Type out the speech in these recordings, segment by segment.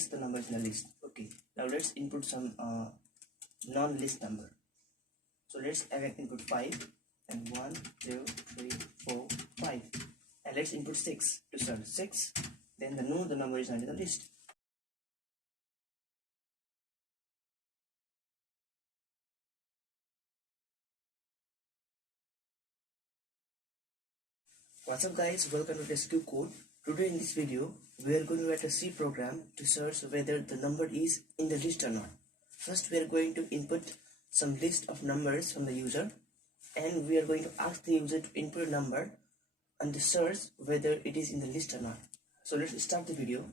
yes, the number is in the list. Okay, now let's input some non-list number. So let's again input 5 and 1 2 3 4 5, and let's input 6 to start 6. Then the number is not in the list. What's up guys, welcome to Rescue Code. Today in this video we are going to write a C program to search whether the number is in the list or not. First we are going to input some list of numbers from the user, and we are going to ask the user to input a number and to search whether it is in the list or not. So let's start the video.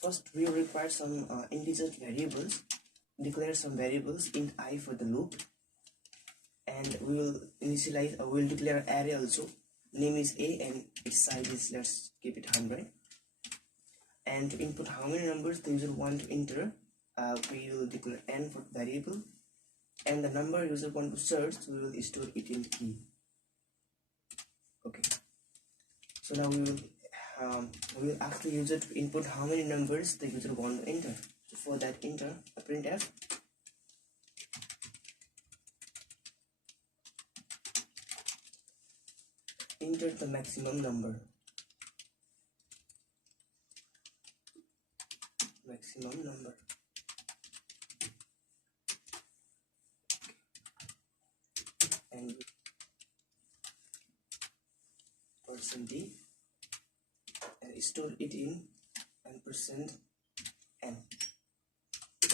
First we will require some integer variables. Declare some variables int I for the loop, and we will initialize we will declare an array also. Name is A and its size is, let's keep it 100. And to input how many numbers the user want to enter, we will declare n for variable, and the number user want to search, we will store it in key. Okay, so now we will ask the user to input how many numbers the user want to enter. So for that, enter a printf enter the maximum number. And %d and store it in %n.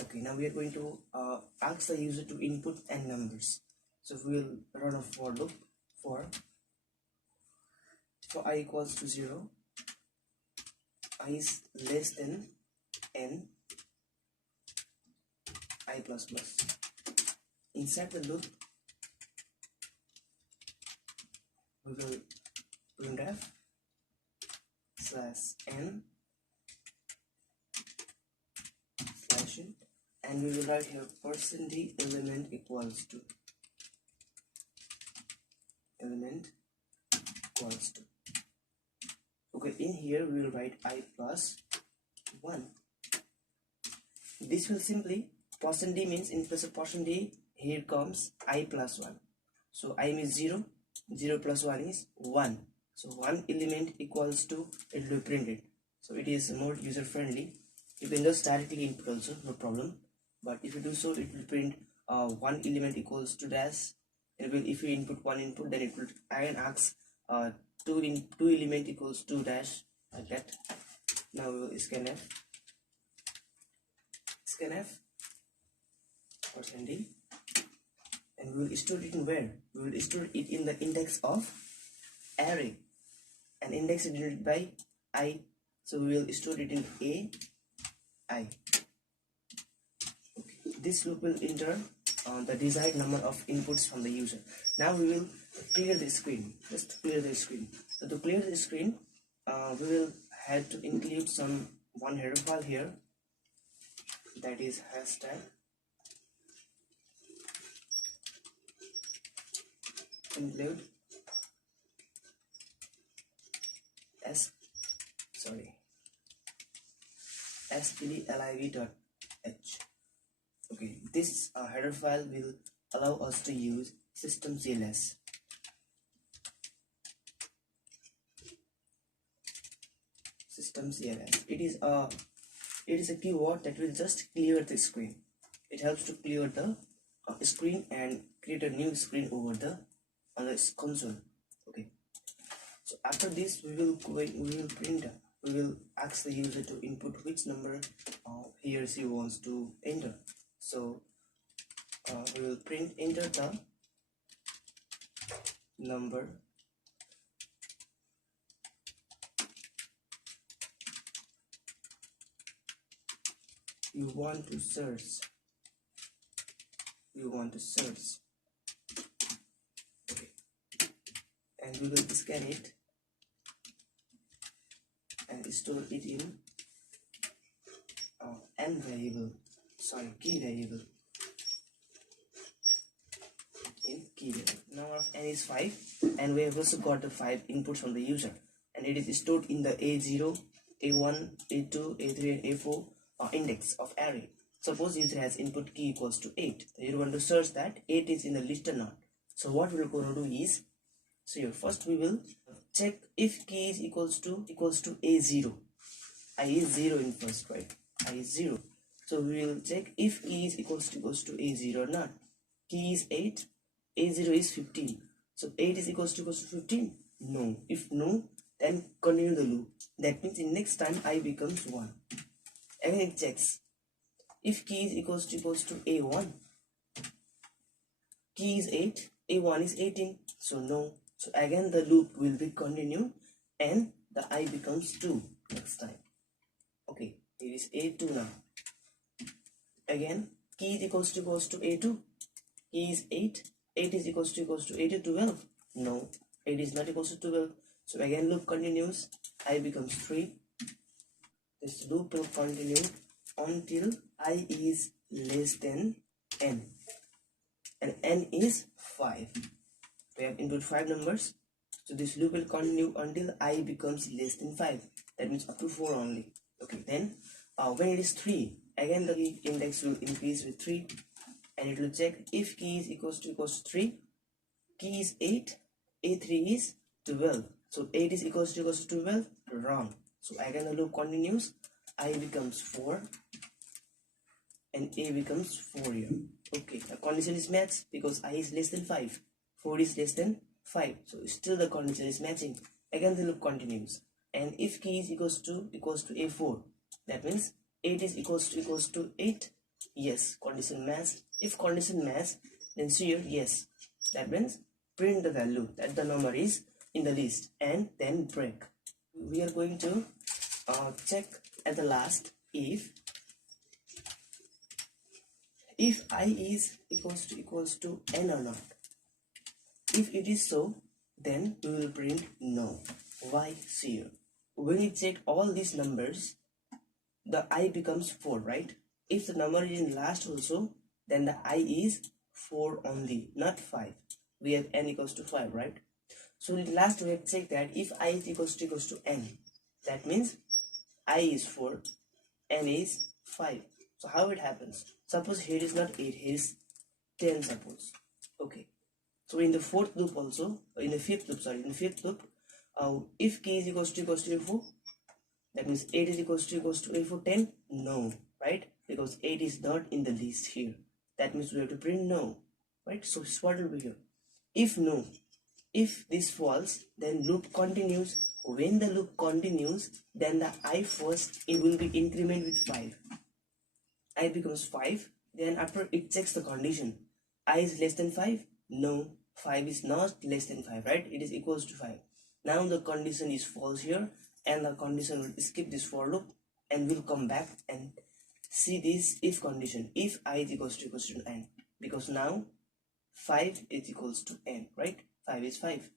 Okay, now we are going to ask the user to input n numbers. So we will run a for loop for I equals to 0, I is less than n, I plus plus. Inside the loop we will printf /n /n, and we will write here %d element equals to Okay, in here we will write I plus 1. This will simply %d means in place of %d here comes I plus 1. So I means 0, 0 plus 1 is 1. So 1 element equals to, it will be printed. So it is more user friendly. You can just directly input also, no problem. But if you do so, it will print 1 element equals to dash. It will, if you input 1 input, then it will again ask 2 element equals to dash, like that. Now we will scanf %d, and we will store it in where? We will store it in the index of array, and index is denoted by I, so we will store it in ai. Okay. This loop will enter the desired number of inputs from the user. Now we will clear the screen. Just clear the screen. So to clear the screen, we will have to include one header file here, that is hashtag include stdliv.h. Okay, this header file will allow us to use systemcls. It is a keyword that will just clear the screen. It helps to clear the screen and create a new screen over on the console. Okay, so after this we will ask the user to input which number he or she wants to enter. So we will enter the number you want to search. Okay, and we will scan it and store it in key variable. Number of n is 5, and we have also got the 5 inputs from the user, and it is stored in the A0, A1, A2, A3 and A4 index of array. Suppose user has input key equals to 8. So you want to search that 8 is in the list or not. So what we're going to do is, so here first we will check if key is equals to a0. I is 0 in first, right? I is 0. So we will check if key is equals to a0 or not. Key is 8, a0 is 15. So 8 is equals to 15? No. If no, then continue the loop. That means in next time I becomes 1. Again it checks. If key is equals to a1, key is 8, a1 is 18. So no. So again the loop will be continued and the I becomes 2 next time. Okay, it is a2 now. Again, key is equals to a2. Key is 8. 8 is equals to 8 to 12. No, 8 is not equals to 12. So again loop continues. I becomes 3. This loop will continue until I is less than n. And n is 5. We have input 5 numbers. So this loop will continue until I becomes less than 5. That means up to 4 only. Okay, then when it is 3, again the index will increase with 3. And it will check if key is equals to 3. Key is 8, a3 is 12. So 8 is equals to 12. Wrong. So again the loop continues. I becomes 4 and a becomes 4 here. Okay, the condition is matched because I is less than 5. 4 is less than 5. So still the condition is matching. Again the loop continues. And if key is equals to a4, that means 8 is equals to 8. Yes, condition matched. If condition matched, then see here yes. That means print the value that the number is in the list and then break. We are going to check at the last if I is equals to n or not. If it is so, then we will print no. Why? See here. When we check all these numbers, the I becomes 4, right? If the number is in last also, then the I is 4 only, not 5. We have n equals to 5, right? So in last we have checked that if I is equals to n, that means I is 4, n is 5. So how it happens? Suppose here is not 8, here is 10 suppose. Okay. So in the fourth loop also, in the fifth loop, if k is equals to a4, that means 8 is equals to a4 10? No, right? Because 8 is not in the list here. That means we have to print no, right? So what will be here? If no, if this false, then loop continues. When the loop continues, then the I first, it will be increment with 5. I becomes 5. Then after it checks the condition. I is less than 5? No, 5 is not less than 5, right? It is equals to 5. Now the condition is false here, and the condition will skip this for loop and will come back and see this if condition. If I is equals to n, because now 5 is equals to n, right? 5 is 5.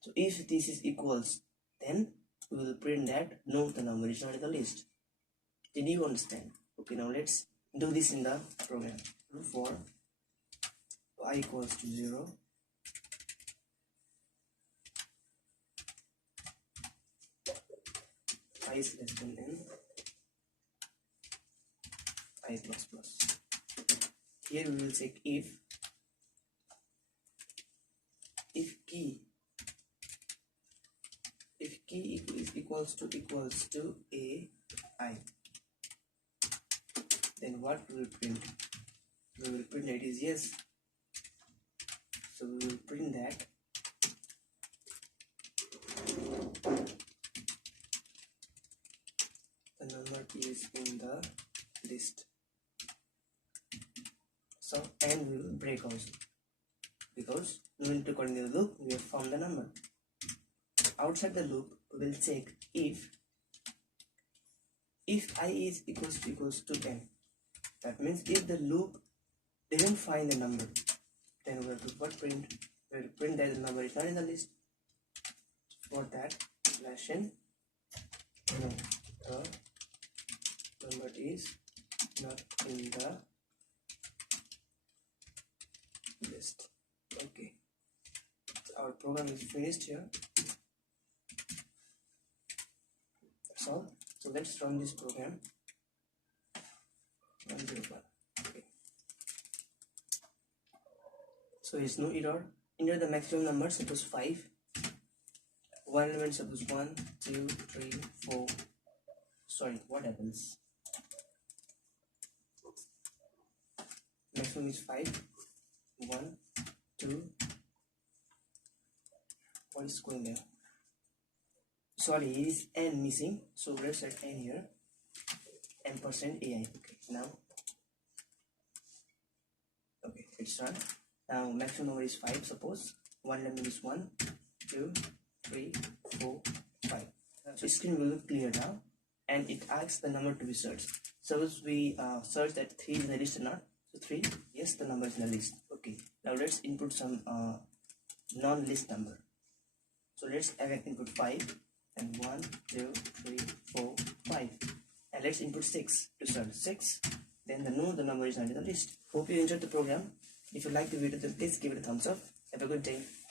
So if this is equals, then we will print that no, the number is not in the list. Did you understand? Okay, now let's do this in the program. For I equals to 0, I is less than n, I plus plus. Here we will check if key is equals to a I, then what we will print? We will print that is yes. So we will print that the number is in the list. So and we will break also, because we need to continue the loop. We have found the number. Outside the loop, we will check if I is equals to n. That means if the loop didn't find the number, then we have to print? We will print that the number is not in the list. For that, slash n, no, the number is not in the list. Okay, so our program is finished here. That's all. So let's run this program. 101. Okay. So it's no error. Enter the maximum number, suppose 5. One element, suppose 1, 2, 3, 4. Sorry, what happens? Maximum is 5. 1, 2. What is going there? Sorry, it is n missing. So let's write n here. n%ai. Okay, now. Okay, it's done. Now maximum number is 5. Suppose one element is 1, 2, 3, 4, 5. So screen will look clear now, and it asks the number to be searched. Suppose we search that 3 is in the list or not. So 3, yes, the number is in the list. Okay, now let's input some non-list number. So let's again input 5 and 1, 2, 3, 4, 5. And let's input 6 to search 6. Then the number is not in the list. Hope you enjoyed the program. If you like the video, then please give it a thumbs up. Have a good day.